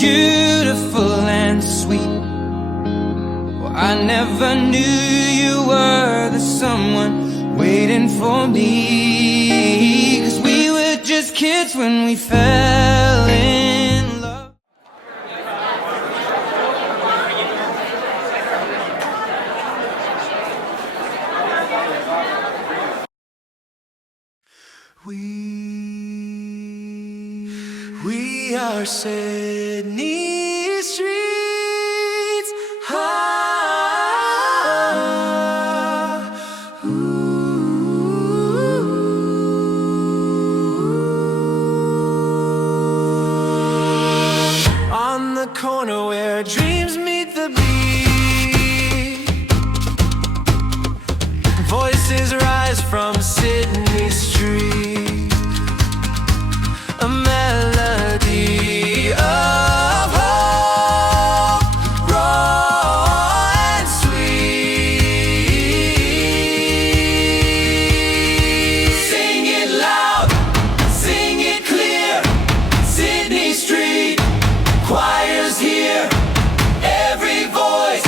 beautiful and sweet. Well, I never knew you were the someone waiting for me, 'cause we were just kids when we fell in love. We are Sydney streets. On the corner where dreams meet the beat, voices rise from Sydney Street, a melody of hope, raw and sweet. Sing it loud, sing it clear, Sydney Street choirs here, every voice,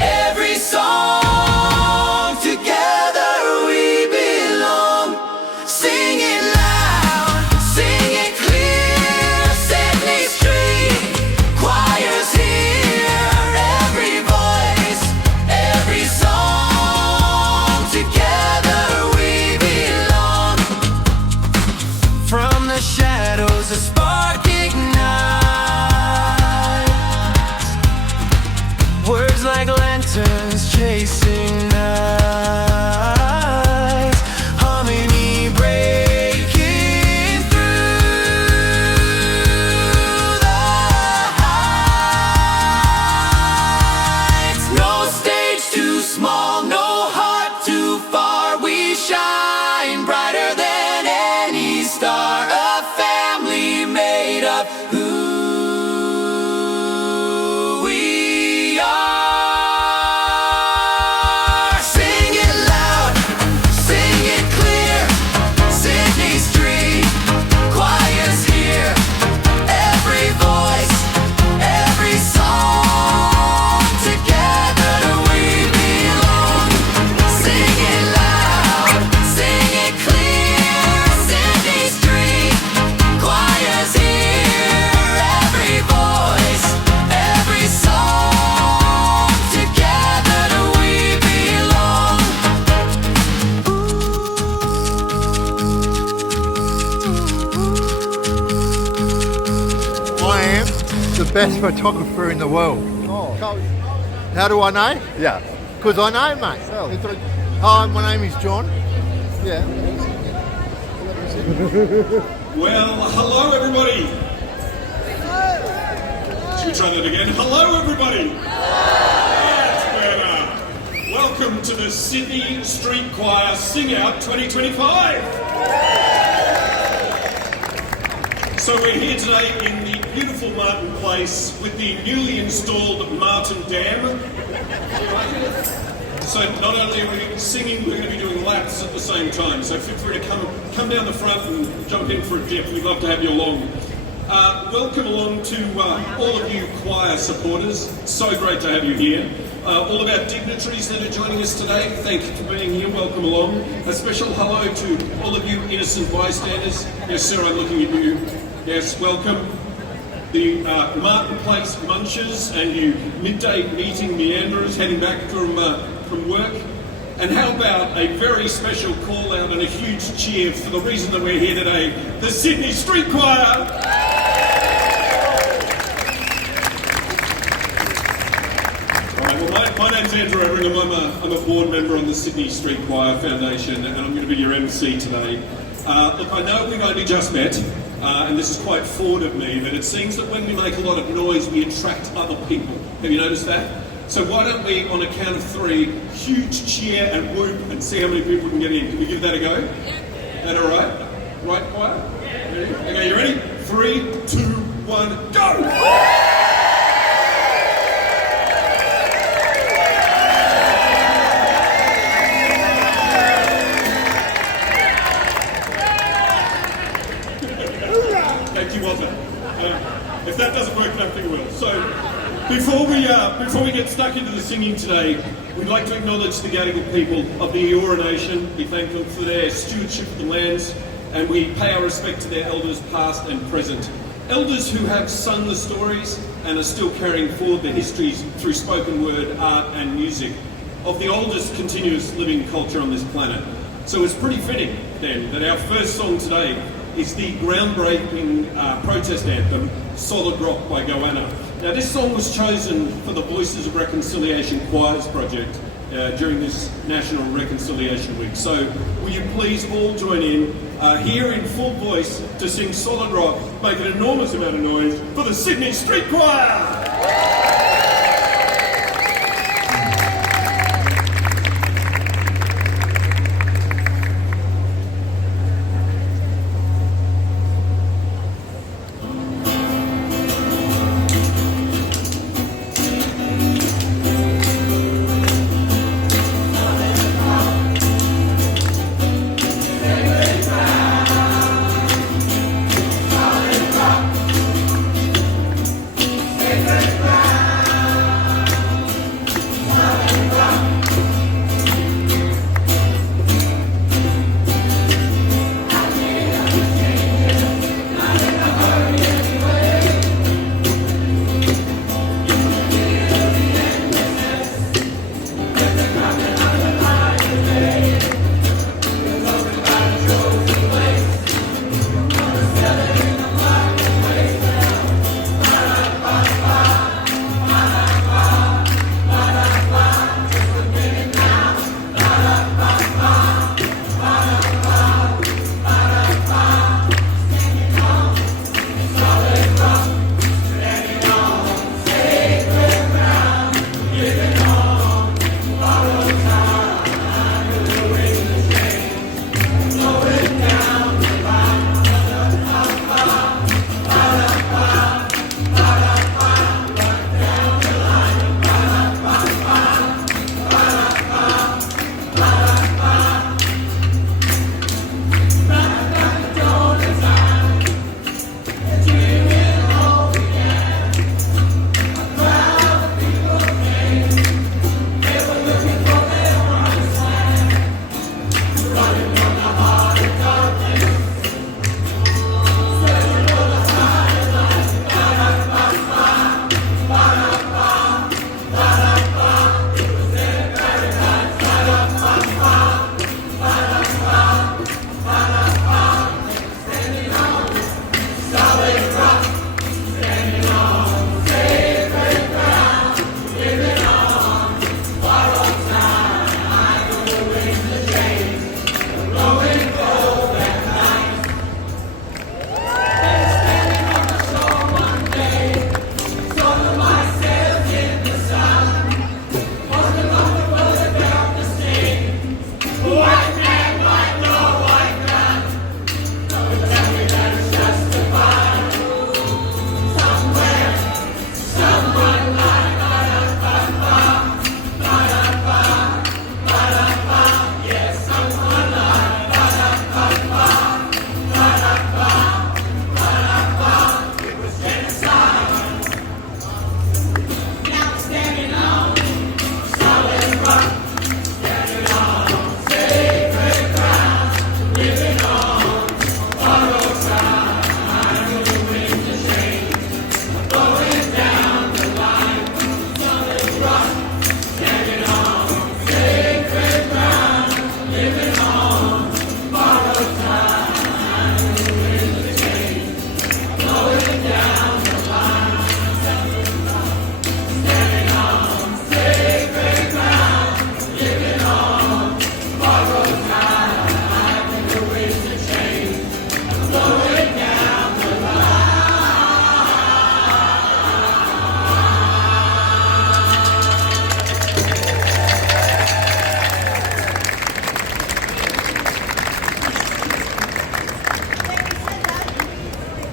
every song, together we belong. Sing it loud, sing it clear, Sydney Street choirs here, every voice, every song, together we belong. From the shadows a spark ignites, words like lanterns chasing nights, harmony breaking through the heights. No stage too small, no heart too far. We shine brighter than any star, a family made of who we are. Sing it loud, sing it clear, Sydney Street choirs here, every voice, every song, together we belong. Sing it loud, sing it clear, Sydney Street choirs here, every voice, every song, together we belong. I am the best photographer in the world. How do I know? Yeah. Because I know, mate. Hi, my name is John. Yeah. Well, hello everybody. Should we try that again? Hello everybody. That's better. Welcome to the Sydney Street Choir Sing Out 2025. So we're here today in the beautiful Martin Place with the newly installed Martin Dam. So not only are we singing, we're going to be doing laps at the same time. So feel free to come down the front and jump in for a dip. We'd love to have you along. Welcome along to all of you choir supporters. So great to have you here. All of our dignitaries that are joining us today, thank you for being here. Welcome along. A special hello to all of you innocent bystanders. Yes, sir, I'm looking at you. Yes, welcome. The Martin Place munchers and you midday meeting meanderers heading back from work. And how about a very special call out and a huge cheer for the reason that we're here today, the Sydney Street Choir. My name's Andrew Everingham. I'm a board member on the Sydney Street Choir Foundation, and I'm going to be your MC today. Look, I know we've only just met, and this is quite forward of me, but it seems that when we make a lot of noise, we attract other people. Have you noticed that? So why don't we, on a count of three, huge cheer and whoop and see how many people can get in. Can we give that a go? Is that all right? Right, choir? Ready? Okay, you ready? 3, 2, 1, go! Thank you, Walter. If that doesn't work, nothing before we get stuck into the singing today, we'd like to acknowledge the Gadigal people of the Eora Nation. We thank them for their stewardship of the lands, and we pay our respect to their elders past and present. Elders who have sung the stories and are still carrying forward the histories through spoken word, art and music of the oldest continuous living culture on this planet. So it's pretty fitting then that our first song today is the groundbreaking protest anthem, Solid Rock by Goanna. Now this song was chosen for the Voices of Reconciliation Choirs project during this National Reconciliation Week. So will you please all join in here in full voice to sing Solid Rock, make an enormous amount of noise for the Sydney Street Choir!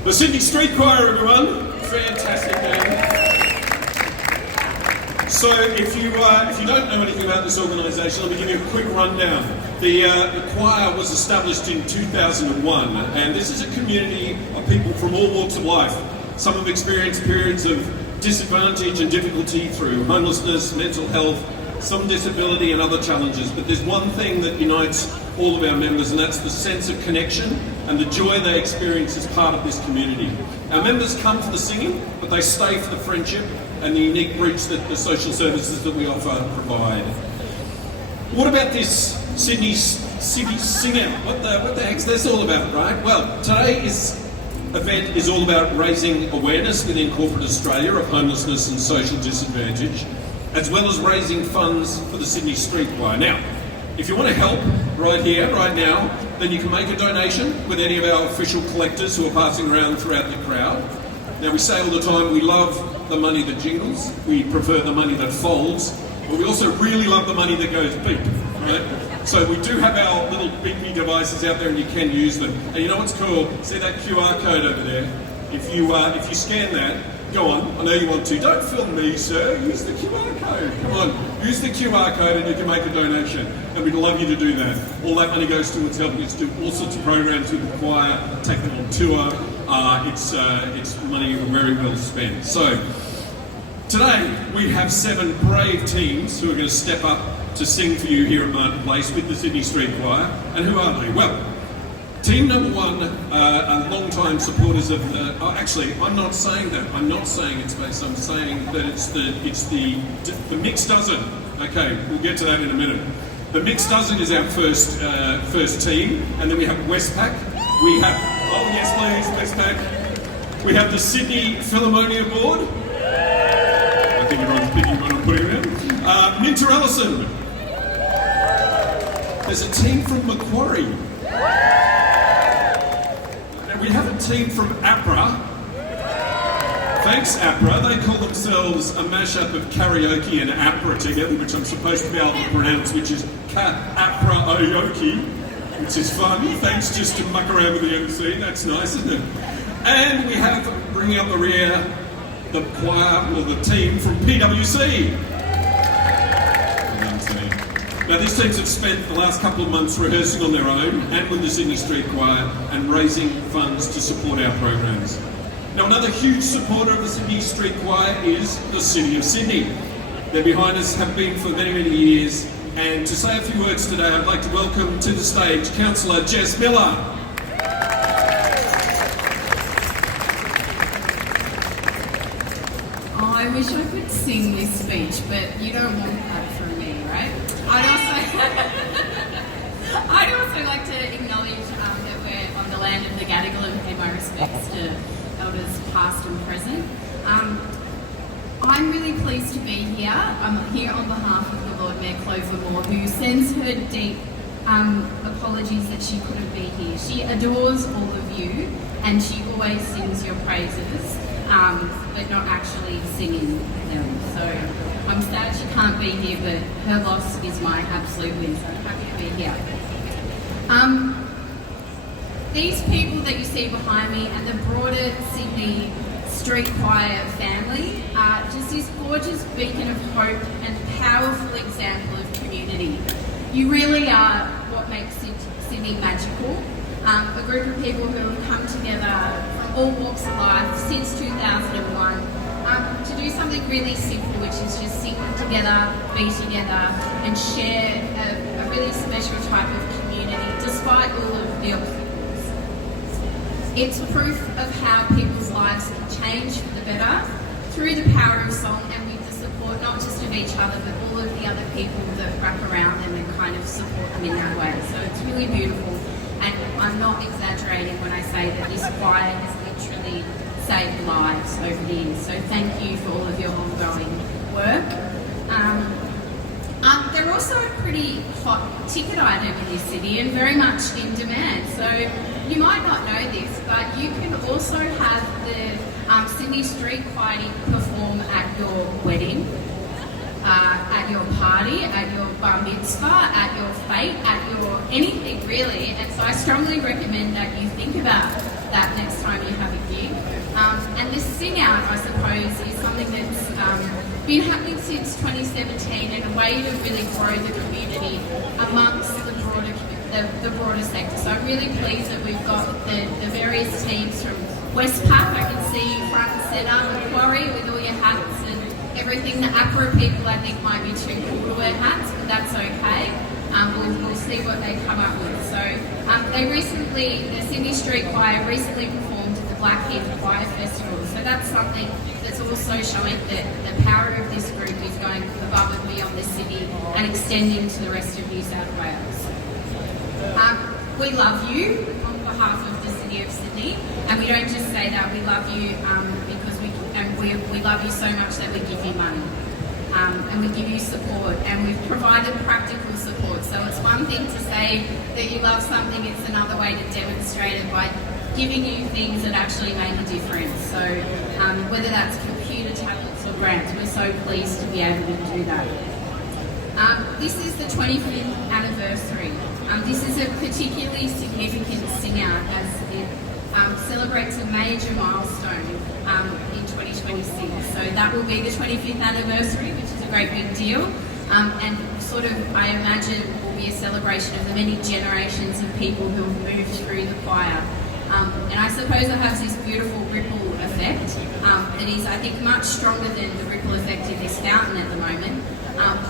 The Sydney Street Choir, everyone. Fantastic name. So if you don't know anything about this organisation, let me give you a quick rundown. The choir was established in 2001, and this is a community of people from all walks of life. Some have experienced periods of disadvantage and difficulty through homelessness, mental health, some disability and other challenges. But there's one thing that unites all of our members, and that's the sense of connection and the joy they experience as part of this community. Our members come for the singing, but they stay for the friendship and the unique reach that the social services that we offer provide. What about this Sydney City Sing Out? What the heck's this all about, right? Well, today's event is all about raising awareness within corporate Australia of homelessness and social disadvantage, as well as raising funds for the Sydney Street Choir. Now, if you want to help right here, right now, then you can make a donation with any of our official collectors who are passing around throughout the crowd. Now, we say all the time we love the money that jingles, we prefer the money that folds, but we also really love the money that goes beep, right? So we do have our little beepy devices out there and you can use them. And you know what's cool? See that QR code over there? If you scan that, go on, I know you want to. Don't film me, sir. Use the QR code. Come on, use the QR code and you can make a donation. And we'd love you to do that. All that money goes towards helping us do all sorts of programs with the choir, take them on tour. It's money very well spent. So today we have 7 brave teams who are going to step up to sing for you here at Marketplace with the Sydney Street Choir. And who are they? Well, team number 1 are long-time supporters of the... Oh, actually, I'm not saying that. I'm not saying it's based. I'm saying that it's the Mixed Dozen. Okay, we'll get to that in a minute. The Mixed Dozen is our first team, and then we have Westpac. We have... Oh, yes, please, Westpac. We have the Sydney Philharmonia Board. I think everyone's picking one and putting it in. Minter Ellison. There's a team from Macquarie. We have a team from APRA. Thanks, APRA. They call themselves a mashup of karaoke and APRA together, which I'm supposed to be able to pronounce, which is Ka-APRA-oyoke, which is fun. Thanks, just to muck around with the MC. That's nice, isn't it? And we have, bringing up the rear, the choir, or the team from PwC. Now, these teams have spent the last couple of months rehearsing on their own and with the Sydney Street Choir and raising funds to support our programs. Now, another huge supporter of the Sydney Street Choir is the City of Sydney. They're behind us, have been for many, many years. And to say a few words today, I'd like to welcome to the stage Councillor Jess Miller. Oh, I wish I could sing this speech, but you don't want that from me, right? I'd also like to acknowledge that we're on the land of the Gadigal and pay my respects to elders past and present. I'm really pleased to be here. I'm here on behalf of the Lord Mayor Clover Moore, who sends her deep apologies that she couldn't be here. She adores all of you and she always sings your praises, but not actually singing them. So I'm sad she can't be here, but her loss is my absolute win, so I'm happy to be here. These people that you see behind me and the broader Sydney Street Choir family are just this gorgeous beacon of hope and powerful example of community. You really are what makes Sydney magical. A group of people who have come together from all walks of life since 2001 to do something really simple, which is just sing together, be together, and share a really special type of community, despite all of the obstacles. It's proof of how people's lives can change for the better through the power of song and with the support not just of each other, but all of the other people that wrap around them and kind of support them in that way. So it's really beautiful. And I'm not exaggerating when I say that this choir has literally saved lives over the years. So thank you for all of your ongoing work. They're also a pretty hot ticket item in this city and very much in demand. So you might not know this, but you can also have the Sydney Street Choir perform at your wedding, at your party, at your bar mitzvah, at your fete, at your anything really. And so I strongly recommend that you think about that next time you have a gig. And this sing out, I suppose, is something that's been happening since 2017 and a way to really grow the community amongst the broader sector. So I'm really pleased that we've got the various teams from Westpac, I can see you front and centre, Macquarie with all your hats and everything. The APRA people I think might be too cool to wear hats, but that's okay. We'll see what they come up with. So the Sydney Street Choir recently performed at the Blackheath Choir Festival. So that's something that's also showing that the power of this group is going above and beyond the city and extending to the rest of New South Wales. We love you on behalf of the City of Sydney, and we don't just say that, we love you because we love you so much that we give you money. And we give you support, and we've provided practical support. So it's one thing to say that you love something, it's another way to demonstrate it by giving you things that actually make a difference. So whether that's computer, tablets or grants, we're so pleased to be able to do that. This is the 25th anniversary. This is a particularly significant singer as it celebrates a major milestone in 2026. So that will be the 25th anniversary, which is a great big deal. And sort of, I imagine, will be a celebration of the many generations of people who have moved through the choir. And I suppose it has this beautiful ripple effect that is, I think, much stronger than the ripple effect in this fountain at the moment,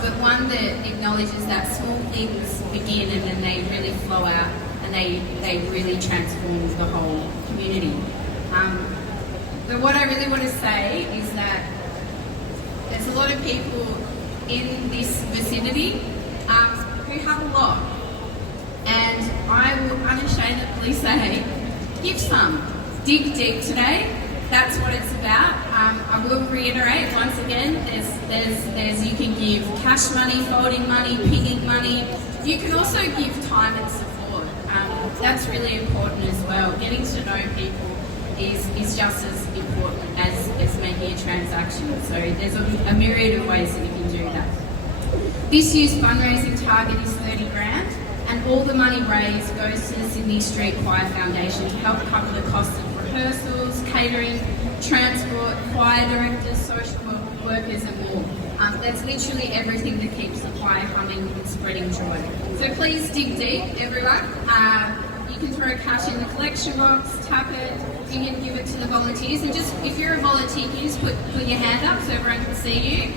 but one that acknowledges that small things begin and then they really flow out and they really transform the whole community. But what I really want to say is that there's a lot of people in this vicinity who have a lot, and I will unashamedly say, give some. Dig deep today. That's what it's about. I will reiterate once again, there's you can give cash money, folding money, pinging money. You can also give time and support. That's really important as well. Getting to know people is just as important as making a transaction. So there's a myriad of ways that you can do that. This year's fundraising target is 30 grand. And all the money raised goes to the Sydney Street Choir Foundation to help cover the cost of rehearsals, catering, transport, choir directors, social workers and more. That's literally everything that keeps the choir humming and spreading joy. So please dig deep, everyone. You can throw cash in the collection box, tap it, you can give it to the volunteers. And just, if you're a volunteer, you just put your hand up so everyone can see you.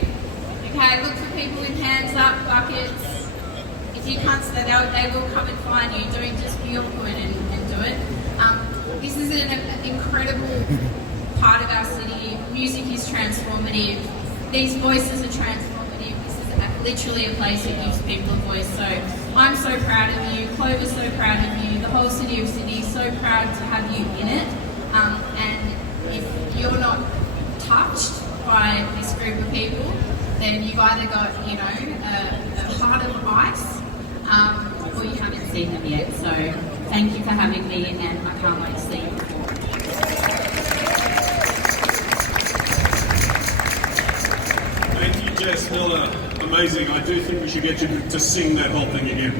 Okay, look for people with hands up, buckets. If you can't stay there, they will come and find you. Don't just be awkward and do it. This is an incredible part of our city. Music is transformative. These voices are transformative. This is literally a place that gives people a voice. So I'm so proud of you. Clover's so proud of you. The whole city of Sydney is so proud to have you in it. And if you're not touched by this group of people, then you've either got, a heart of ice, or you haven't seen them yet. So thank you for having me, and I can't wait to see you perform. Thank you, Jess. Well, amazing. I do think we should get you to sing that whole thing again.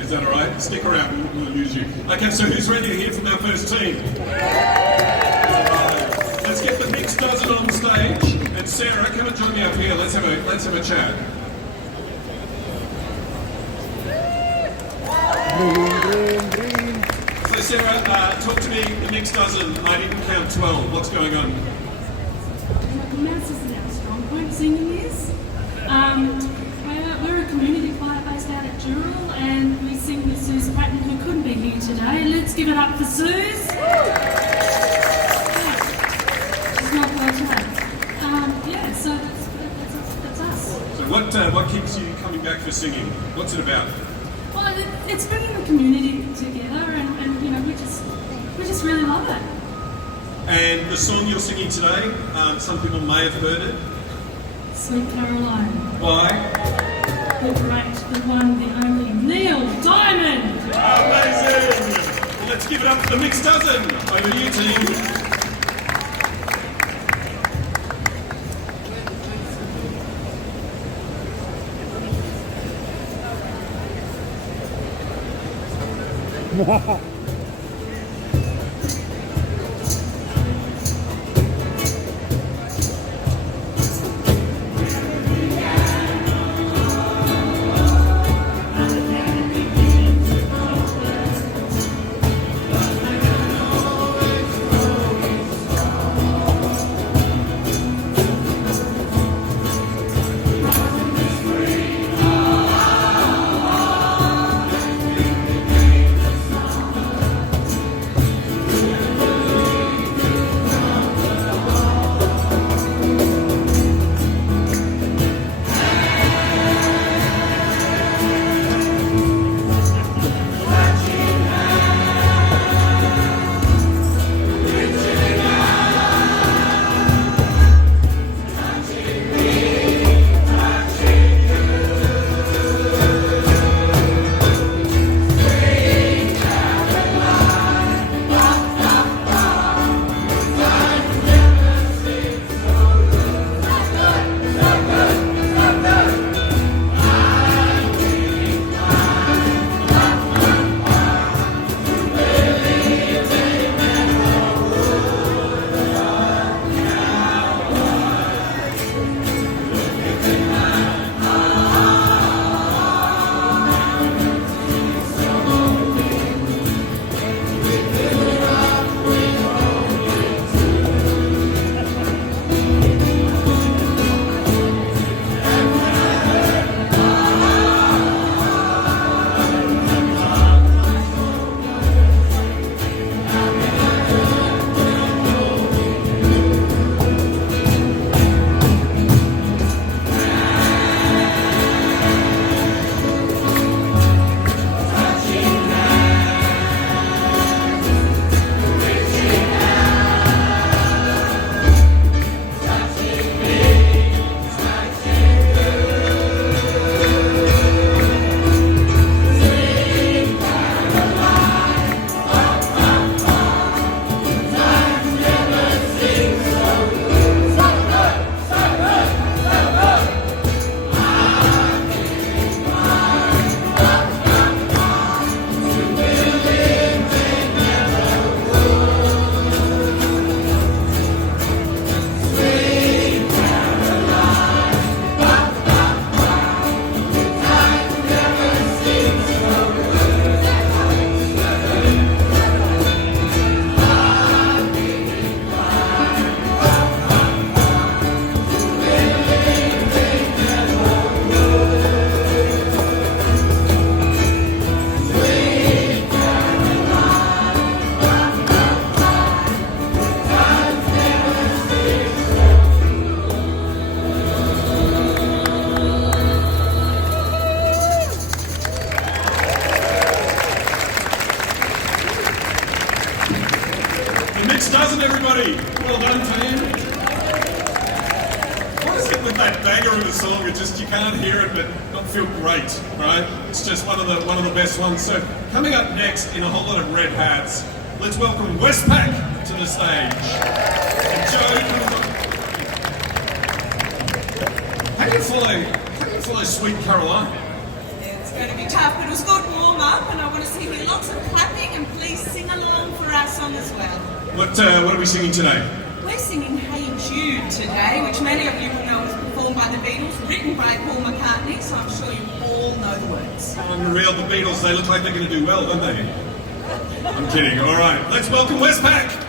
Is that all right? Stick around. We'll use you. Okay, so who's ready to hear from our first team? Let's get the mixed dozen on stage. And Sarah, come and join me up here. Let's have a chat. So Sarah, talk to me, the mixed dozen. I didn't count 12. What's going on? Maths isn't our strong point, singing is. We're a community choir based out at Dural, and we sing with Suze Patton, who couldn't be here today. Let's give it up for Suze. She's not well today. So that's us. So what keeps you coming back for singing? What's it about? Well, it's bringing the community together, and we just really love it. And the song you're singing today, some people may have heard it. Sweet Caroline. Why? The great, the one, the only Neil Diamond. Amazing! Well, let's give it up for the mixed dozen. Over to you, team. done, everybody. Well done, team. What is it with that banger of a song? It just, you can't hear it but not feel great, right? It's just one of the best ones. So coming up next in a whole lot of red hats, let's welcome Westpac to the stage. And Joe, how do you fly Sweet Caroline? It's going to be tough, but it was a good warm up, and I want to see here lots of clapping, and please sing along for our song as well. What are we singing today? We're singing Hey Jude today, which many of you will know was performed by the Beatles, written by Paul McCartney, so I'm sure you all know the words. Unreal, the Beatles, they look like they're going to do well, don't they? I'm kidding. All right, let's welcome Westpac.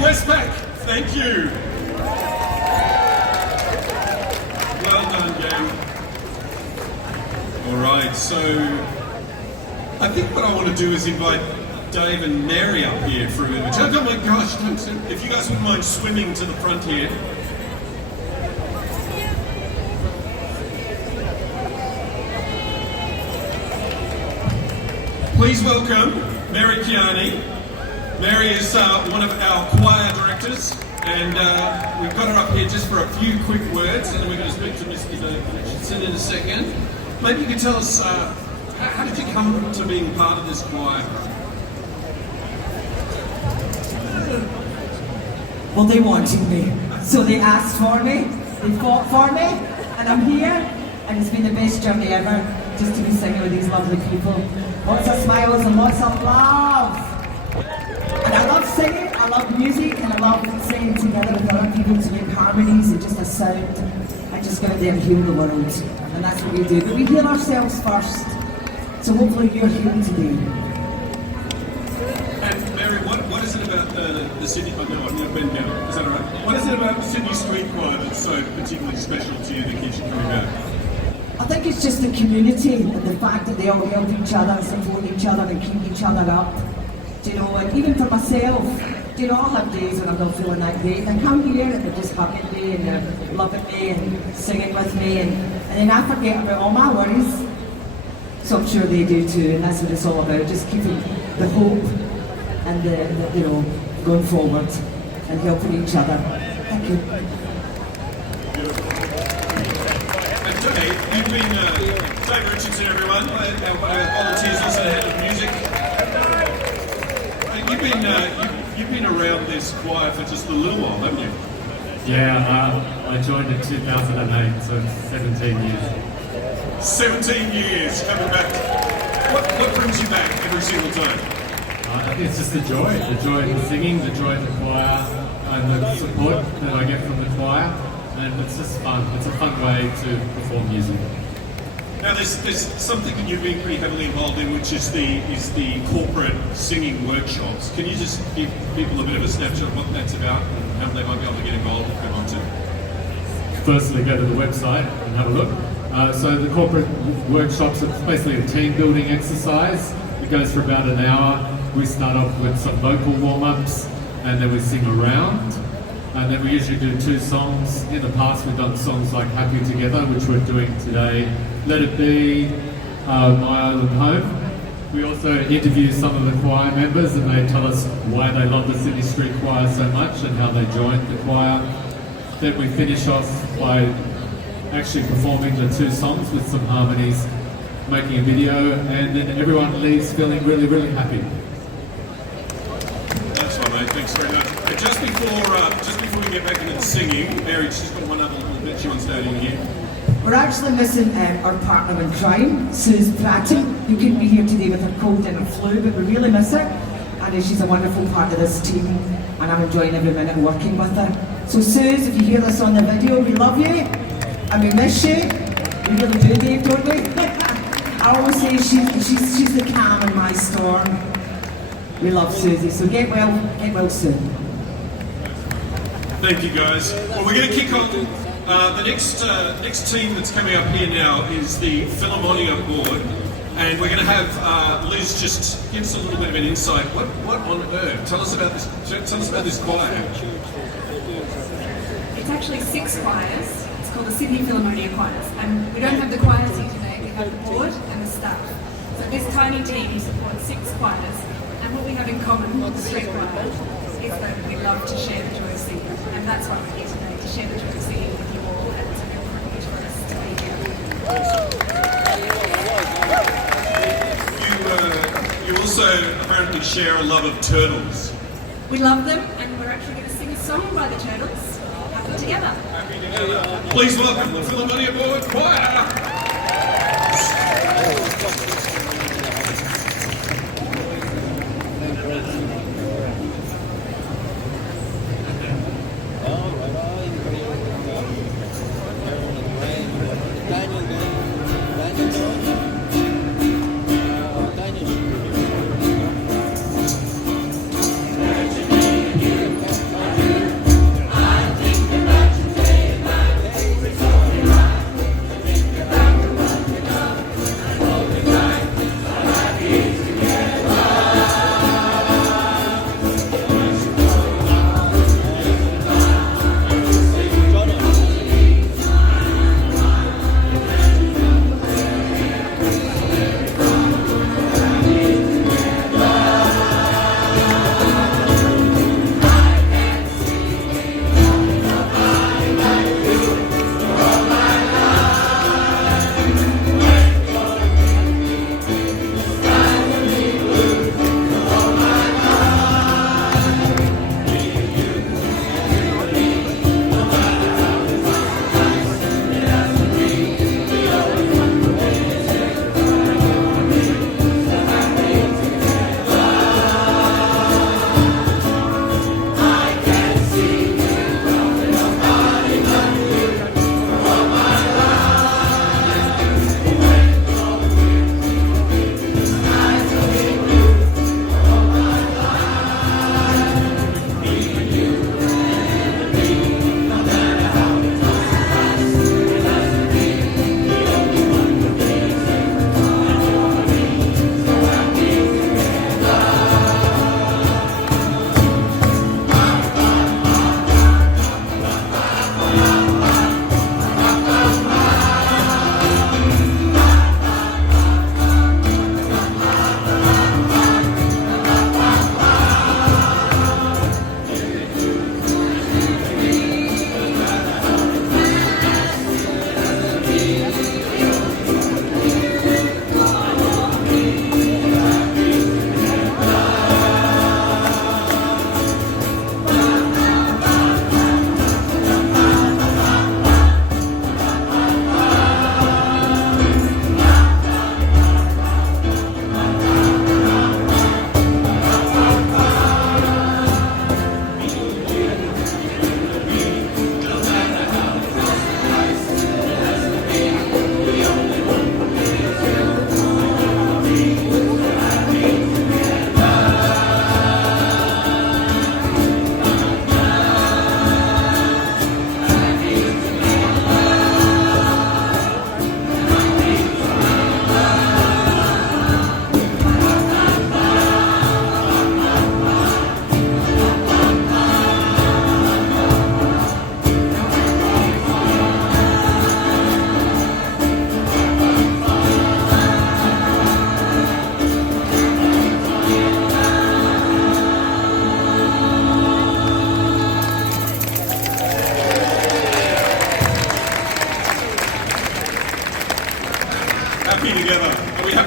Westpac, thank you. Well done, gang. All right, so I think what I want to do is invite Dave and Mary up here for a minute. Oh my gosh, if you guys wouldn't mind swimming to the front here. Please welcome Mary Kiani. Mary is one of our choir directors, and we've got her up here just for a few quick words, and then we're going to speak to Mr. Dave Richardson in a second. Maybe you could tell us, how did you come to being part of this choir? Well, they wanted me, so they asked for me, they fought for me, and I'm here, and it's been the best journey ever, just to be singing with these lovely people. Lots of smiles and lots of love. And I love singing, I love music, and I love singing together with other people to make harmonies and just a sound. I just go out there and heal the world, and that's what we do. But we heal ourselves first, so hopefully you're healed today. And Mary, what is it about the Sydney? Oh no, I've never been here. Is that all right? What is it about the Sydney Street Choir that's so particularly special to you that keeps you coming back? I think it's just the community and the fact that they all help each other and support each other and keep each other up. Do you know, and even for myself, do you know, I'll have days when I'm not feeling that great, and I come here and they're just hugging me and they're loving me and singing with me, and then I forget about all my worries. So I'm sure they do too, and that's what it's all about, just keeping the hope and the you know, going forward and helping each other. Thank you. And Dave, you've been, Dave Richardson, everyone, our volunteers also head of music. You've been around this choir for just a little while, haven't you? Yeah, I joined in 2008, so it's 17 years. 17 years coming back. What brings you back every single time? I think it's just the joy of the singing, the joy of the choir, and the support that I get from the choir, and it's just fun. It's a fun way to perform music. Now, there's something that you've been pretty heavily involved in, which is the corporate singing workshops. Can you just give people a bit of a snapshot of what that's about and how they might be able to get involved if they want to? Firstly, go to the website and have a look. So the corporate workshops are basically a team building exercise. It goes for about an hour. We start off with some vocal warm-ups, and then we sing around. And then we usually do 2 songs. In the past, we've done songs like Happy Together, which we're doing today. Let It Be, My Island Home. We also interview some of the choir members, and they tell us why they love the Sydney Street Choir so much and how they joined the choir. Then we finish off by actually performing the 2 songs with some harmonies, making a video, and then everyone leaves feeling really, really happy. That's fine, mate. Thanks very much. Just before we get back into the singing, Mary, she's got one other little bit she wants to add in here. We're actually missing our partner in crime, Suze Pratt, who couldn't be here today with her cold and her flu, but we really miss her. And she's a wonderful part of this team, and I'm enjoying every minute working with her. So Suze, if you hear this on the video, we love you, and we miss you. We really do, Dave, don't we? I always say she's the calm in my storm. We love Susie, so get well soon. Thank you, guys. Well, we're going to kick on. The next team that's coming up here now is the Philharmonia board, and we're going to have Liz just give us a little bit of an insight. What on earth? Tell us about this choir. It's actually 6 choirs. It's called the Sydney Philharmonia Choirs, and we don't have the choirs here today. We have the board and the staff. So this tiny team supports 6 choirs, and what we have in common with the street choir is that we love to share the joy of singing, and that's why we're here today, to share the joy of singing with you all, and it's a real privilege for us to be here. You also apparently share a love of turtles. We love them, and we're actually going to sing a song by the Turtles, Happy Together. Please welcome the Philharmonia board choir.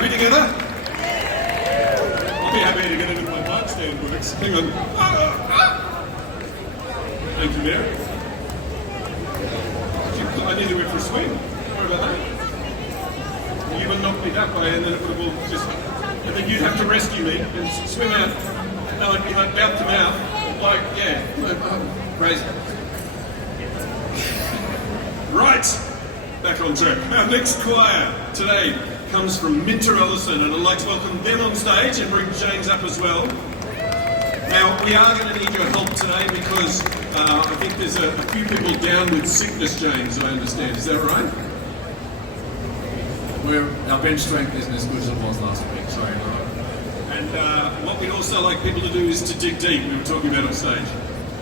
happy together? I'll be happy together if my mic stand works. Hang on. Thank you, Mary. I nearly went for a swing. Sorry about that. You would knock me that way, and then it would have all just. And then you'd have to rescue me and swim out. No, I'd be like mouth to mouth. Like, yeah. Crazy. Right. Back on track. Our next choir today comes from Minter Ellison, and I'd like to welcome them on stage and bring James up as well. Now, we are going to need your help today because I think there's a few people down with sickness, James, I understand. Is that right? Our bench strength isn't as good as it was last week, sorry. And what we'd also like people to do is to dig deep. We were talking about on stage.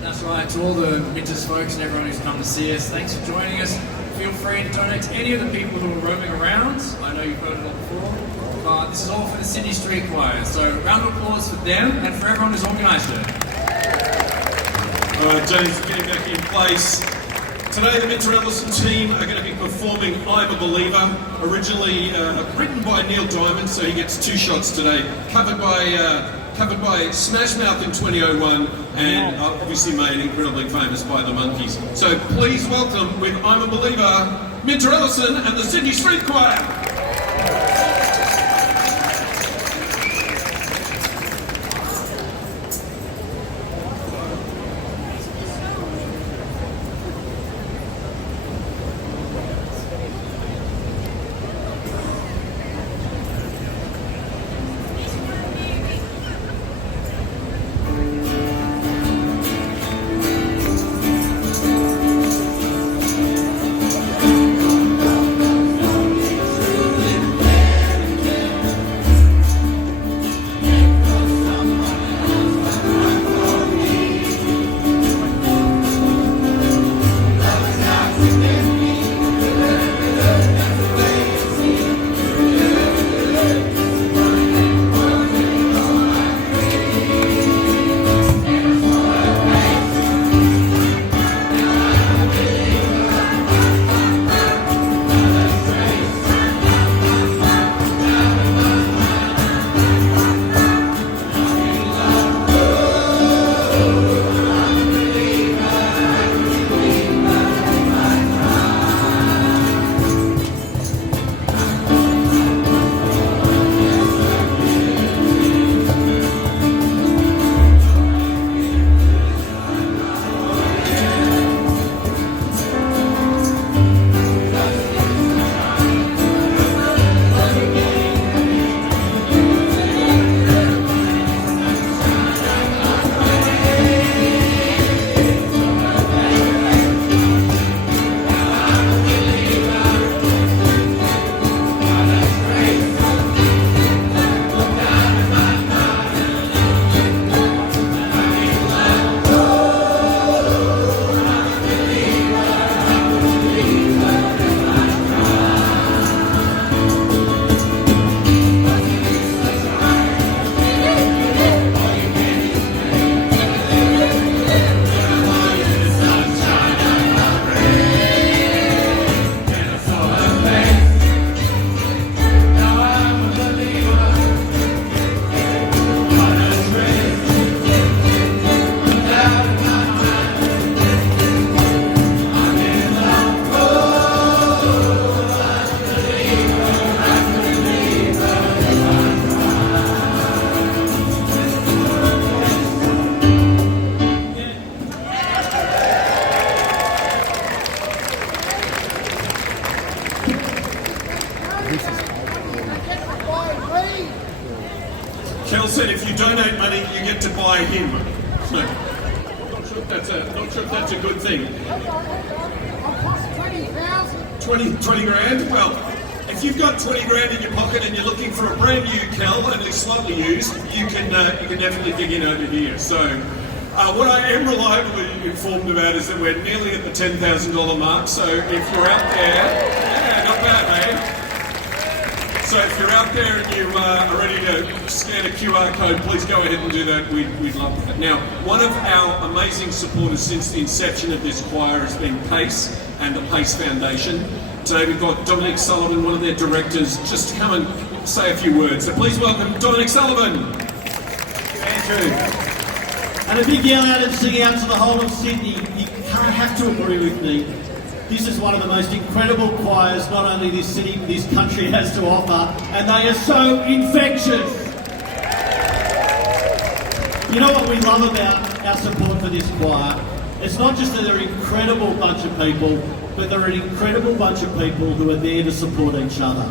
That's right, to all the Minters folks and everyone who's come to see us, thanks for joining us. Feel free to donate to any of the people who are roaming around. I know you've heard it all before. This is all for the Sydney Street Choir, so round of applause for them and for everyone who's organised it. All right, James, getting back in place. Today, the Minter Ellison team are going to be performing I'm a Believer, originally written by Neil Diamond, so he gets 2 shots today, covered by Smash Mouth in 2001, and obviously made incredibly famous by the Monkees. So please welcome, with I'm a Believer, Minter Ellison and the Sydney Street Choir. Kel said if you donate money, you get to buy him. So, I'm not sure if that's a good thing. 20 grand? Well, if you've got 20 grand in your pocket and you're looking for a brand new Kel, at least slightly used, you can definitely dig in over here. So, what I am reliably informed about is that we're nearly at the $10,000 mark. So if you're out there, yeah, not bad, eh? So if you're out there and you are ready to scan a QR code, please go ahead and do that. We'd love that. Now, one of our amazing supporters since the inception of this choir has been PACE and the PACE Foundation. Today we've got Dominic Sullivan, one of their directors, just to come and say a few words. So please welcome Dominic Sullivan. Andrew. And a big yell out and sing out to the whole of Sydney. You can't have to agree with me. This is one of the most incredible choirs not only this city but this country has to offer, and they are so infectious. You know what we love about our support for this choir? It's not just that they're an incredible bunch of people, but they're an incredible bunch of people who are there to support each other.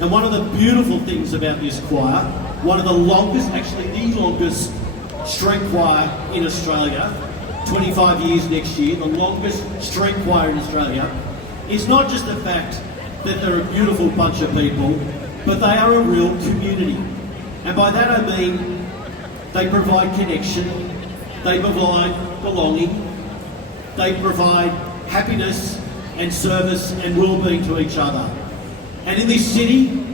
And one of the beautiful things about this choir, one of the longest, actually the longest street choir in Australia, 25 years next year, the longest street choir in Australia, is not just the fact that they're a beautiful bunch of people, but they are a real community. And by that I mean they provide connection, they provide belonging, they provide happiness and service and well-being to each other. And in this city,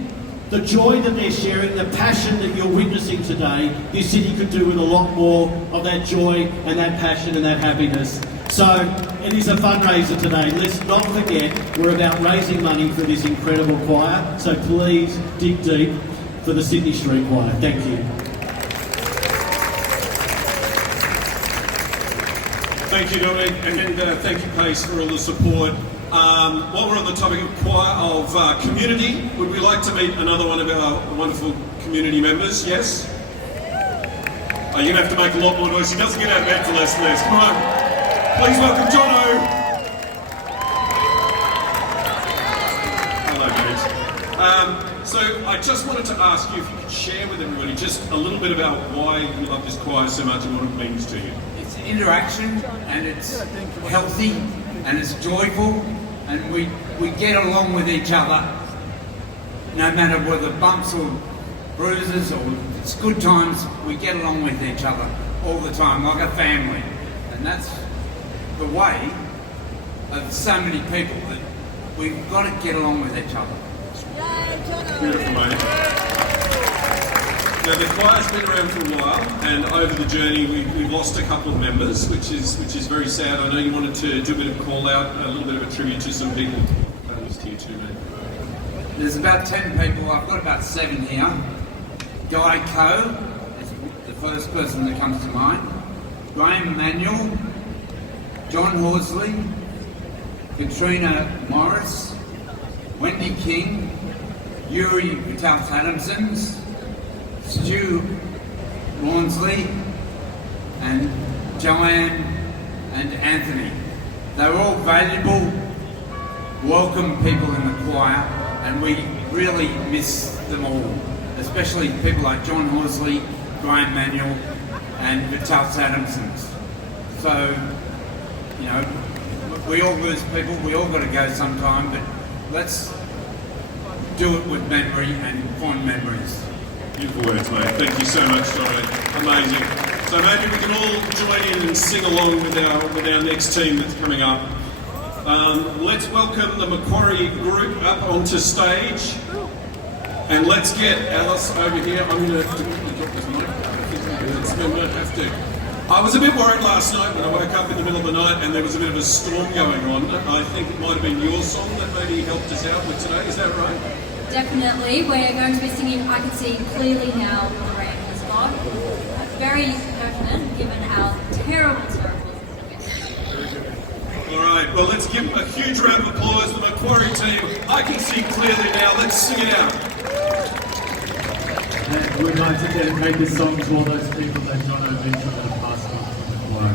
the joy that they're sharing, the passion that you're witnessing today, this city could do with a lot more of that joy and that passion and that happiness. So it is a fundraiser today. Let's not forget we're about raising money for this incredible choir. So please dig deep for the Sydney Street Choir. Thank you. Thank you, Dominic, and thank you, Pace, for all the support. While we're on the topic of choir of community, would we like to meet another one of our wonderful community members? Yes? Oh, you're going to have to make a lot more noise. He doesn't get out of bed for less than this. Come on. Please welcome Jono. Hello, mate. So I just wanted to ask you if you could share with everybody just a little bit about why you love this choir so much and what it means to you. It's interaction, and it's healthy, and it's joyful, and we get along with each other, no matter whether bumps or bruises or it's good times, we get along with each other all the time, like a family. And that's the way of so many people, that we've got to get along with each other. Beautiful, mate. Now the choir's been around for a while, and over the journey we've lost a couple of members, which is very sad. I know you wanted to do a bit of a call out, a little bit of a tribute to some people. That was to you too, mate. There's about 10 people. I've got about 7 here. Guy Coe is the first person that comes to mind. Graham Manuel, John Horsley, Katrina Morris, Wendy King, Yuri Vital-Adamsons, Stu Rawnsley, and Joanne and Anthony. They were all valuable, welcome people in the choir, and we really miss them all, especially people like John Horsley, Graham Manuel, and Vital-Adamsons. So, you know, we all lose people, we all got to go sometime, but let's do it with memory and fond memories. Beautiful words, mate. Thank you so much, Jono. Amazing. So maybe we can all join in and sing along with our next team that's coming up. Let's welcome the Macquarie group up onto stage. And let's get Alice over here. I'm going to quickly drop this mic. I might have to. I was a bit worried last night when I woke up in the middle of the night and there was a bit of a storm going on. I think it might have been your song that maybe helped us out with today. Is that right? Definitely. We're going to be singing I Can See Clearly Now What the Rain Has Got. Very pertinent given our terrible All right, well, let's give them a huge round of applause, the Macquarie team. I Can See Clearly Now. Let's sing it out. And we'd like to dedicate this song to all those people that Jono mentioned that have passed on from the choir.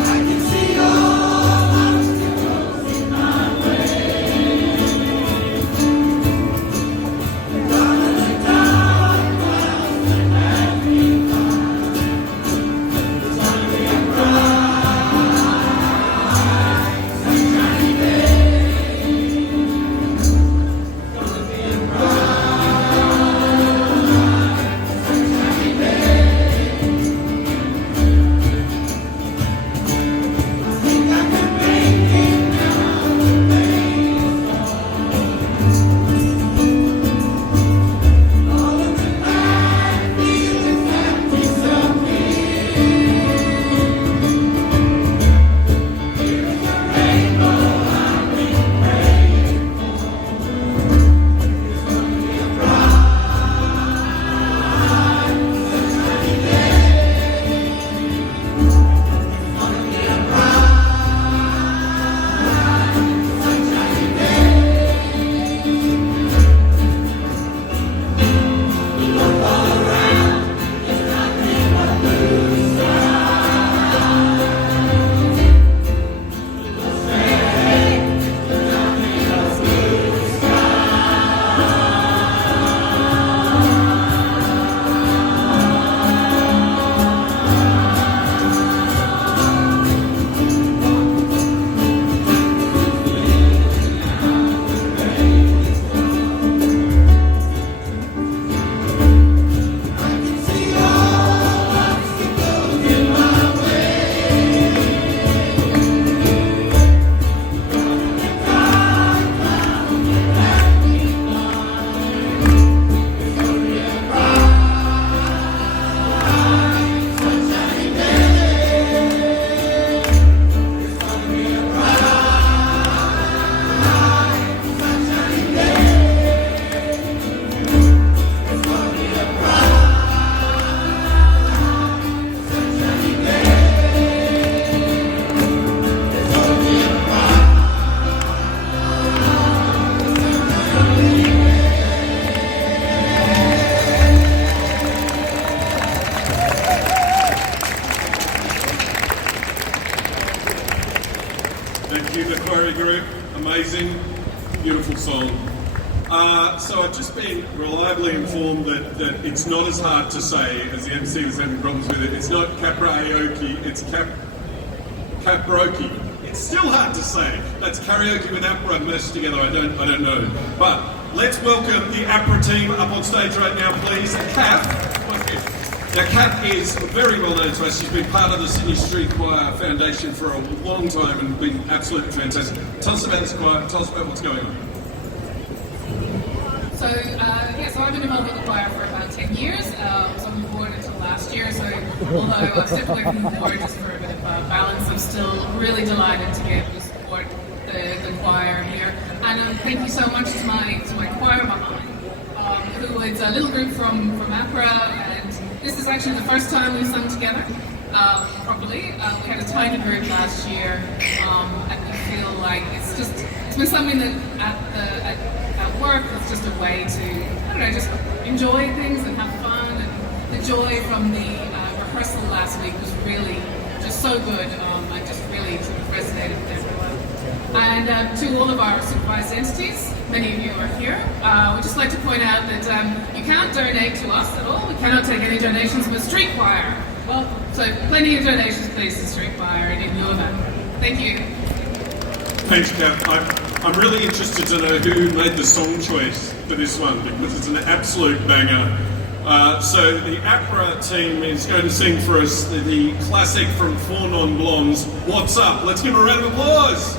I can see all obstacles in my way. Thank you, the Quarry Group. Amazing, beautiful song. So I've just been reliably informed that it's not as hard to say as the MC was having problems with it. It's not capraoke, it's caproke. It's still hard to say. That's karaoke with APRA meshed together. I don't know. But let's welcome the APRA team up on stage right now, please. Kath. Now, Kath is very well known to us. She's been part of the Sydney Street Choir Foundation for a long time and been absolutely fantastic. Tell us about this choir. Tell us about what's going on. So I've been involved with the choir for about 10 years. I was on the board until last year, so although I stepped away from the board just for a bit of balance, I'm still really delighted to be able to support the choir here. And thank you so much to my choir behind, who is a little group from APRA, and this is actually the first time we've sung together properly. We had a tiny group last year, and we feel like it's been something that at work, it's just a way to, I don't know, just enjoy things and have fun. And the joy from the rehearsal last week was really just so good. I just really sort of resonated with everyone. And to all of our supervised entities, many of you are here, we'd just like to point out that you can't donate to us at all. We cannot take any donations from a street choir. Well, so plenty of donations, please, to the street choir, and ignore that. Thank you. Thanks, Kath. I'm really interested to know who made the song choice for this one, because it's an absolute banger. So the APRA team is going to sing for us the classic from Four Non-Blondes, What's Up? Let's give them a round of applause.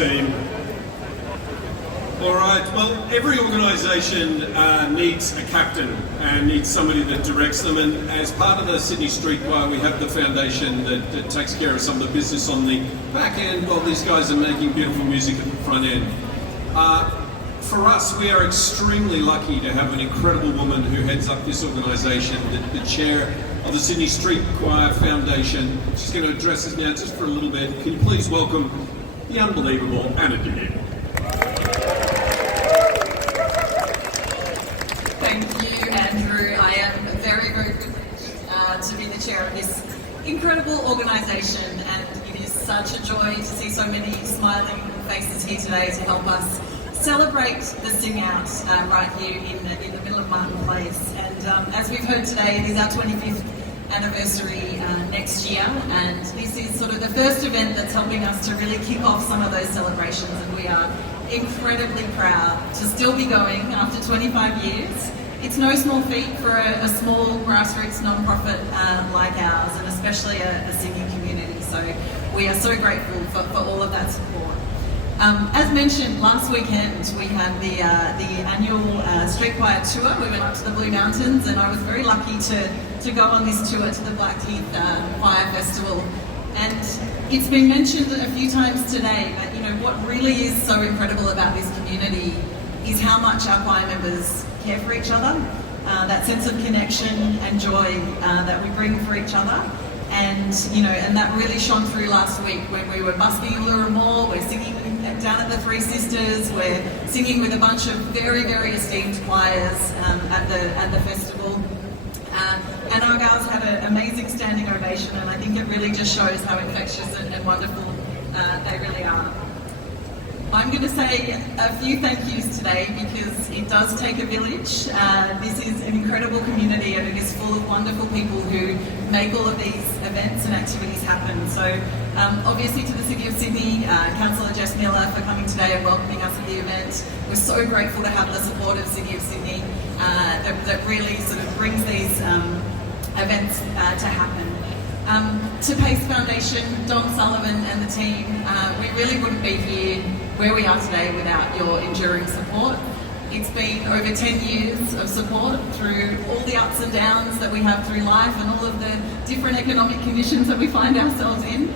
team. All right, well, every organisation needs a captain and needs somebody that directs them, and as part of the Sydney Street Choir, we have the foundation that takes care of some of the business on the back end while these guys are making beautiful music at the front end. For us, we are extremely lucky to have an incredible woman who heads up this organisation, the chair of the Sydney Street Choir Foundation. She's going to address us now just for a little bit. Can you please welcome the unbelievable Anna Diggin. Thank you, Andrew. I am very, very privileged to be the chair of this incredible organisation, and it is such a joy to see so many smiling faces here today to help us celebrate the Sing Out right here in the middle of Martin Place. And as we've heard today, it is our 25th anniversary next year, and this is sort of the first event that's helping us to really kick off some of those celebrations, and we are incredibly proud to still be going after 25 years. It's no small feat for a small grassroots non-profit like ours, and especially a singing community, so we are so grateful for all of that support. As mentioned, last weekend we had the annual Street Choir tour. We went up to the Blue Mountains, and I was very lucky to go on this tour to the Blackheath Choir Festival. And it's been mentioned a few times today, but you know what really is so incredible about this community is how much our choir members care for each other, that sense of connection and joy that we bring for each other. And you know, and that really shone through last week when we were busking in Lura Mall. We're singing down at the Three Sisters. We're singing with a bunch of very, very esteemed choirs at the festival. And our girls had an amazing standing ovation, and I think it really just shows how infectious and wonderful they really are. I'm going to say a few thank yous today because it does take a village. This is an incredible community, and it is full of wonderful people who make all of these events and activities happen. So obviously to the City of Sydney, Councillor Jess Miller for coming today and welcoming us at the event. We're so grateful to have the support of City of Sydney that really sort of brings these events to happen. To Pace Foundation, Dom Sullivan and the team, we really wouldn't be here where we are today without your enduring support. It's been over 10 years of support through all the ups and downs that we have through life and all of the different economic conditions that we find ourselves in.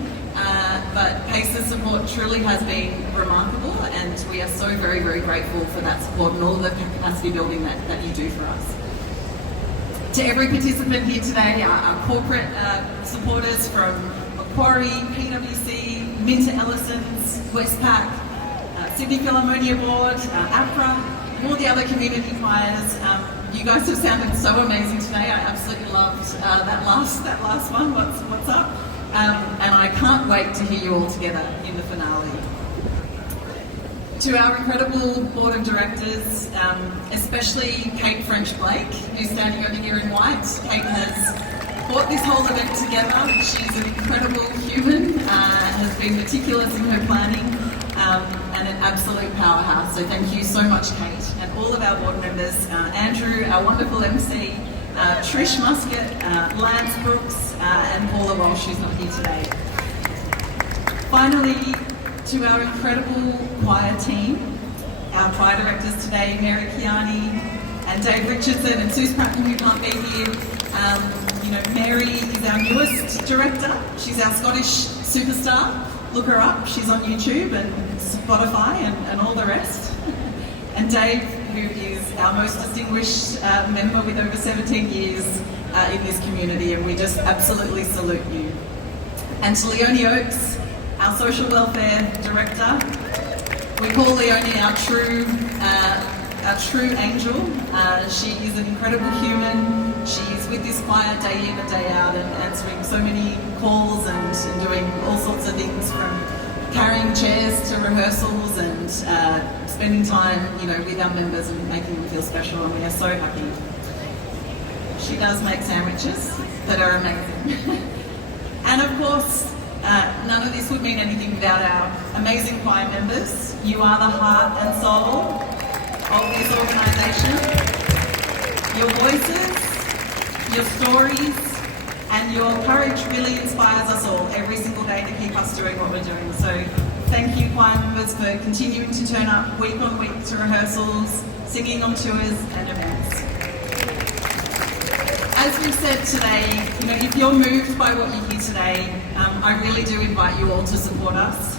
But Pace's support truly has been remarkable, and we are so very, very grateful for that support and all the capacity building that you do for us. To every participant here today, our corporate supporters from Macquarie, PwC, Minter Ellison's, Westpac, Sydney Philharmonia Board, APRA, and all the other community choirs. You guys have sounded so amazing today. I absolutely loved that last one, What's Up? And I can't wait to hear you all together in the finale. To our incredible board of directors, especially Kate French-Blake, who's standing over here in white. Kate has brought this whole event together. She's an incredible human, has been meticulous in her planning, and an absolute powerhouse. So thank you so much, Kate, and all of our board members, Andrew, our wonderful MC, Trish Muscat, Lance Brooks, and Paula Walsh, who's not here today. Finally, to our incredible choir team, our choir directors today, Mary Kiani and Dave Richardson and Suze Pratton, who can't be here. You know, Mary is our newest director. She's our Scottish superstar. Look her up. She's on YouTube and Spotify and all the rest. And Dave, who is our most distinguished member with over 17 years in this community, and we just absolutely salute you. And to Leonie Oakes, our social welfare director. We call Leonie our true angel. She is an incredible human. She's with this choir day in and day out, and answering so many calls and doing all sorts of things, from carrying chairs to rehearsals and spending time, you know, with our members and making them feel special. And we are so happy. She does make sandwiches that are amazing. And of course, none of this would mean anything without our amazing choir members. You are the heart and soul of this organisation. Your voices, your stories, and your courage really inspires us all every single day to keep us doing what we're doing. So thank you, choir members, for continuing to turn up week on week to rehearsals, singing on tours and events. As we've said today, if you're moved by what you hear today, I really do invite you all to support us.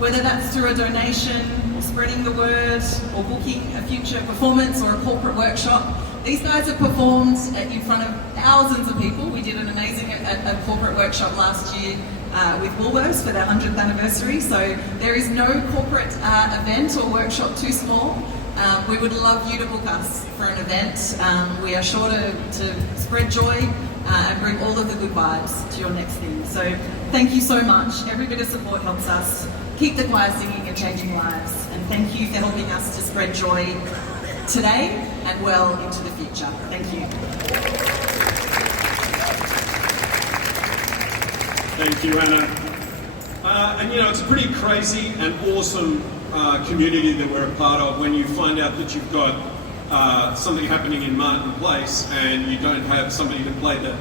Whether that's through a donation, or spreading the word, or booking a future performance or a corporate workshop. These guys have performed in front of thousands of people. We did an amazing a corporate workshop last year with Woolworths for their 100th anniversary. So there is no corporate event or workshop too small. We would love you to book us for an event. We are sure to spread joy and bring all of the good vibes to your next thing. So thank you so much. Every bit of support helps us keep the choir singing and changing lives. And thank you for helping us to spread joy today and well into the future. Thank you. Thank you, Anna. And it's a pretty crazy and awesome community that we're a part of when you find out that you've got something happening in Martin Place and you don't have somebody to play the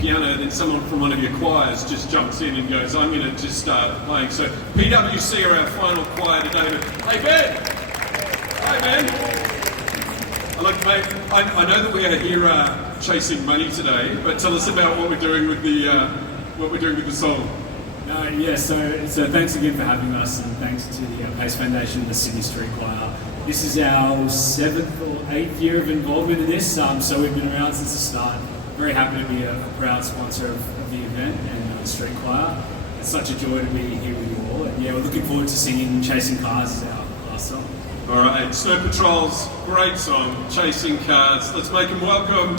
piano, then someone from one of your choirs just jumps in and goes, I'm going to just start playing. So PWC are our final choir today. Hey, Ben! Hi, Ben! I know that we are here chasing money today, but tell us about what we're doing with the song. So thanks again for having us, and thanks to the Pace Foundation and the Sydney Street Choir. This is our 7th or 8th year of involvement in this, so we've been around since the start. Very happy to be a proud sponsor of the event and the Street Choir. It's such a joy to be here with you all, and we're looking forward to singing Chasing Cars as our last song. All right, Snow Patrol's great song, Chasing Cars. Let's make them welcome.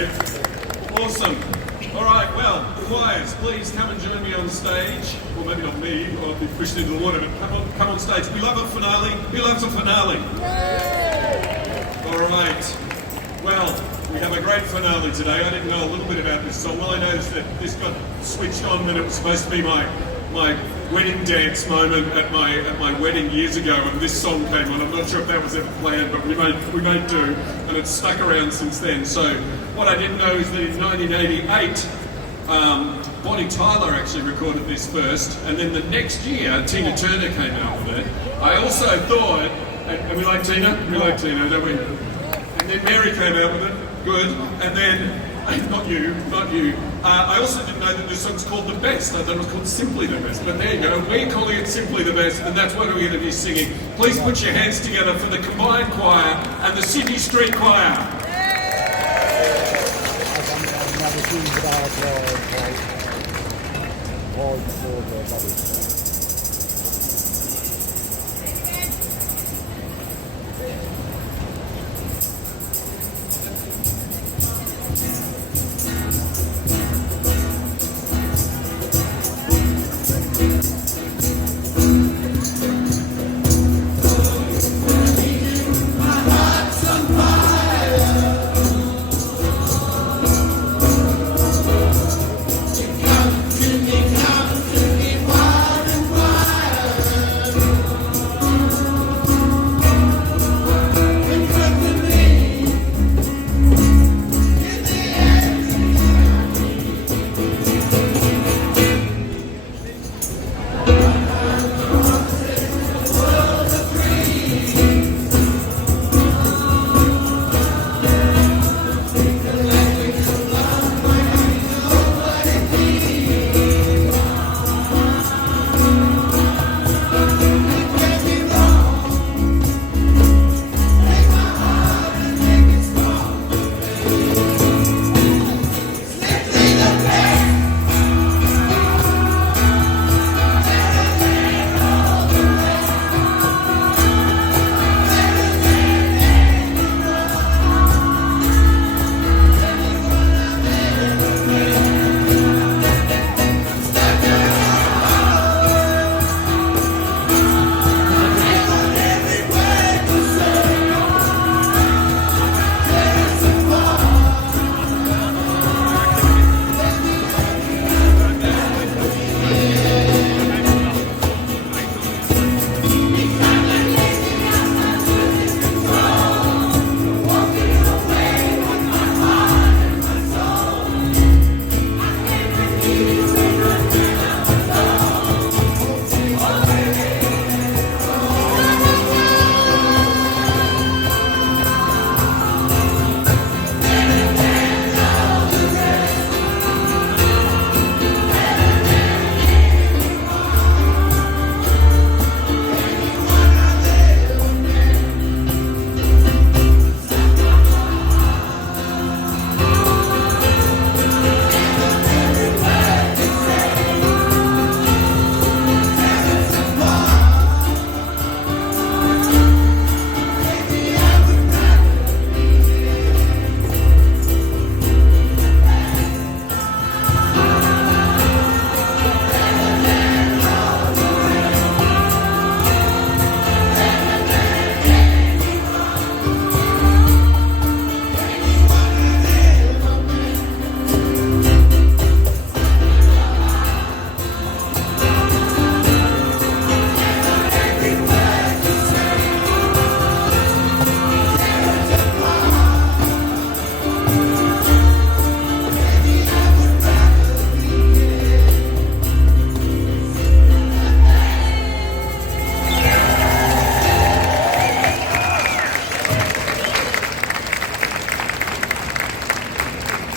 Okay. Awesome. All right, well, choirs, please come and join me on stage. Well, maybe not me, I'll be pushed into the water, but come on stage. We love a finale. Who loves a finale? All right. Well, we have a great finale today. I didn't know a little bit about this song. Well, I noticed that this got switched on when it was supposed to be my wedding dance moment at my wedding years ago, and this song came on. I'm not sure if that was ever planned, but we made do, and it's stuck around since then. So what I didn't know is that in 1988, Bonnie Tyler actually recorded this first, and then the next year, Tina Turner came out with it. I also thought, and we like Tina? We like Tina, don't we? And then Mary came out with it. Good. And then, not you. I also didn't know that this song's called The Best. I thought it was called Simply The Best. But there you go. We're calling it Simply The Best, and that's what we're going to be singing. Please put your hands together for the Combined Choir and the Sydney Street Choir.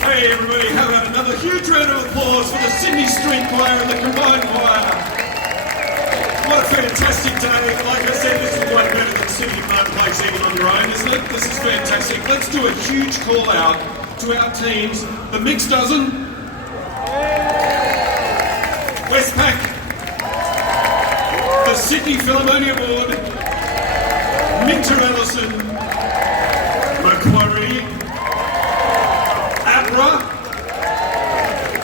Hey everybody, how about another huge round of applause for the Sydney Street Choir and the Combined Choir. What a fantastic day. Like I said, this is way better than sitting in marketplace even on your own, isn't it? This is fantastic. Let's do a huge call out to our teams. The Mix Dozen, Westpac, the Sydney Philharmonia Board, Minter Ellison, Macquarie,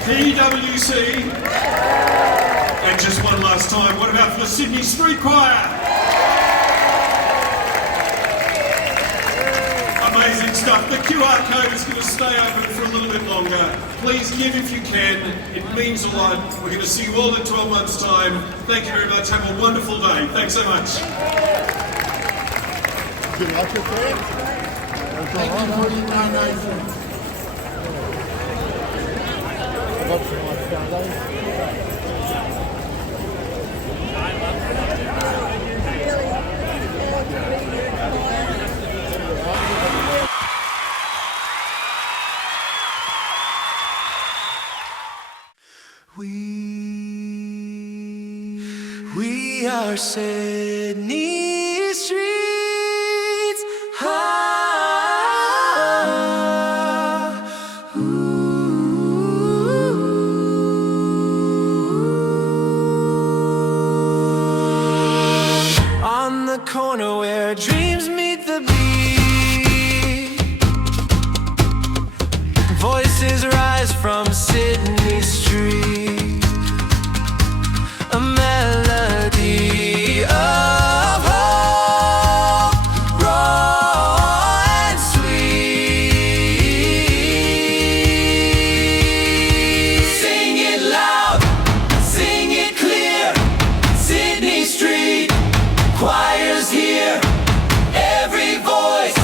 PWC. And just one last time, what about for the Sydney Street Choir? Amazing stuff. The QR code is going to stay open for a little bit longer. Please give if you can. It means a lot. We're going to see you all in 12 months' time. Thank you very much. Have a wonderful day. Thanks so much. Do you like it there? Thank you for the donation. Got some nice foundations. We are Sydney streets. On the corner where dreams meet the beat, voices rise from Sydney Street. A melody of hope, raw and sweet. Sing it loud, sing it clear. Sydney Street choirs here. Every voice,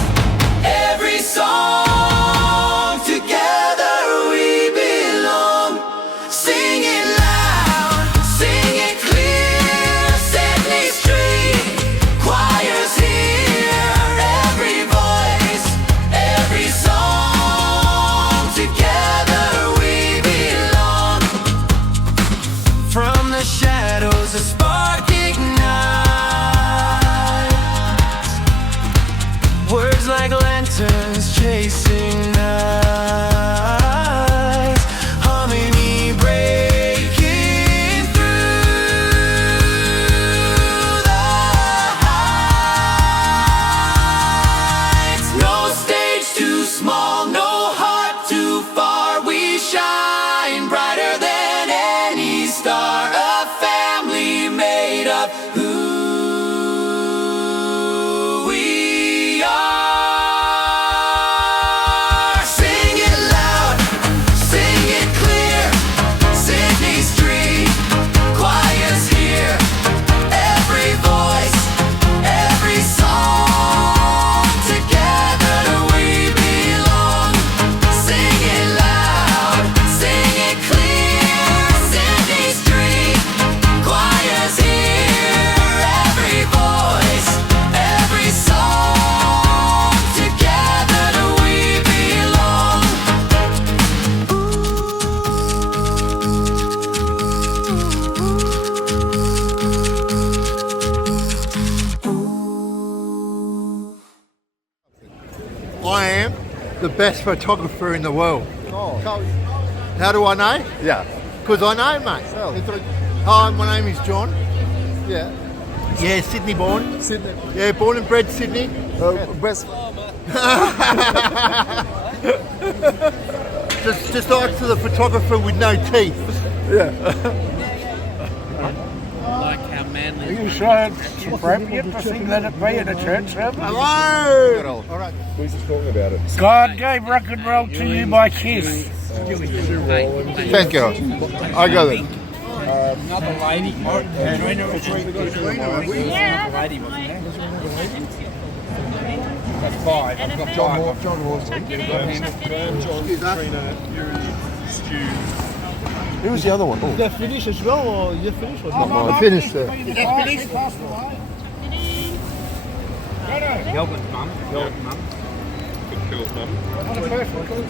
every song. Together we belong. Sing it loud, sing it clear. Sydney Street choirs here. Every voice, every song. Together we belong. From the shadows a spark ignites. Words like lanterns chasing nights. Harmony breaking through the heights. No stage too small, no heart too far. We shine brighter than any star. A family made of who we are. Sing it loud, sing it clear. Sydney Street choirs here. Every voice, every song. Together we belong. Sing it loud, sing it clear. Sydney Street choirs here. Every voice, every song. Together we belong. I am the best photographer in the world. How do I know? Yeah. Because I know, mate. Hi, my name is John. Yeah. Yeah, Sydney born. Sydney. Yeah, born and bred Sydney. Best. just like to the photographer with no teeth. Yeah. Like how manly. Are you sure it's appropriate to sing Let It Be at a church service? Hello! All right. Who's just talking about it? God gave rock and roll to you by Kiss. Thank you. I got it. Another lady. Another lady wasn't there? That's five. I've got five. John Horsley. Who was the other one? Did that finish as well, or you finished? I finished it. Is that finished? Kelvin's mum. Kelvin's mum.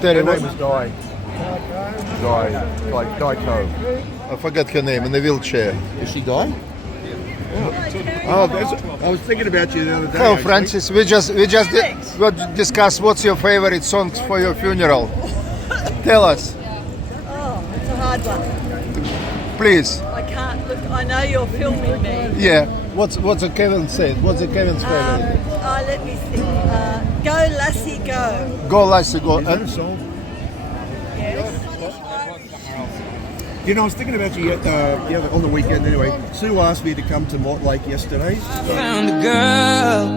Her name is Di. Di Cove. I forgot her name in the wheelchair. Is she Di? Oh, I was thinking about you the other day. Hello, Francis. We just discussed what's your favorite songs for your funeral. Tell us, Oh, it's a hard one. please. I can't look. I know you're filming me. Yeah. What's a Kevin said? What's a Kevin's favorite? Let me think. Go Lassie Go. Go, Lassie, go. Yes. You know, I was thinking about you on the weekend anyway. Sue asked me to come to Mortlake yesterday. Found a girl,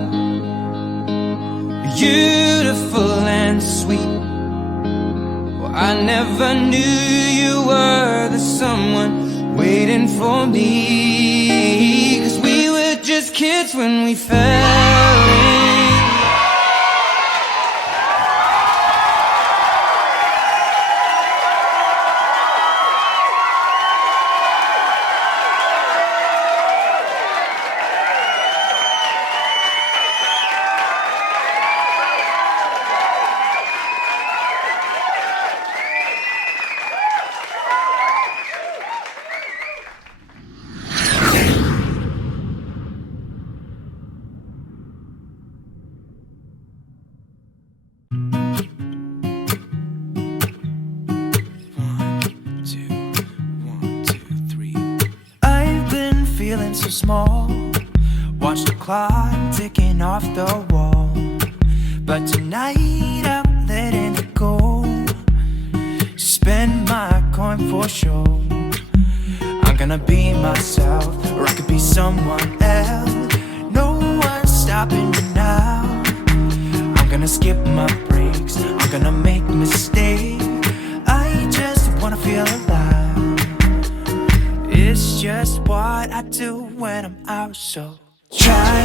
beautiful and sweet. Well, I never knew you were the someone waiting for me. 'Cause we were just kids when we fell in. Feeling so small, watch the clock ticking off the wall. But tonight I'm letting it go. Spend my coin for sure. I'm gonna be myself, or I could be someone else. No one's stopping me now. I'm gonna skip my breaks, I'm gonna make mistakes. I just wanna feel alive. It's just what I do when I'm out, so try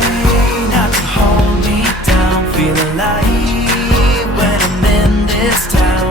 not to hold me down. Feel alive when I'm in this town.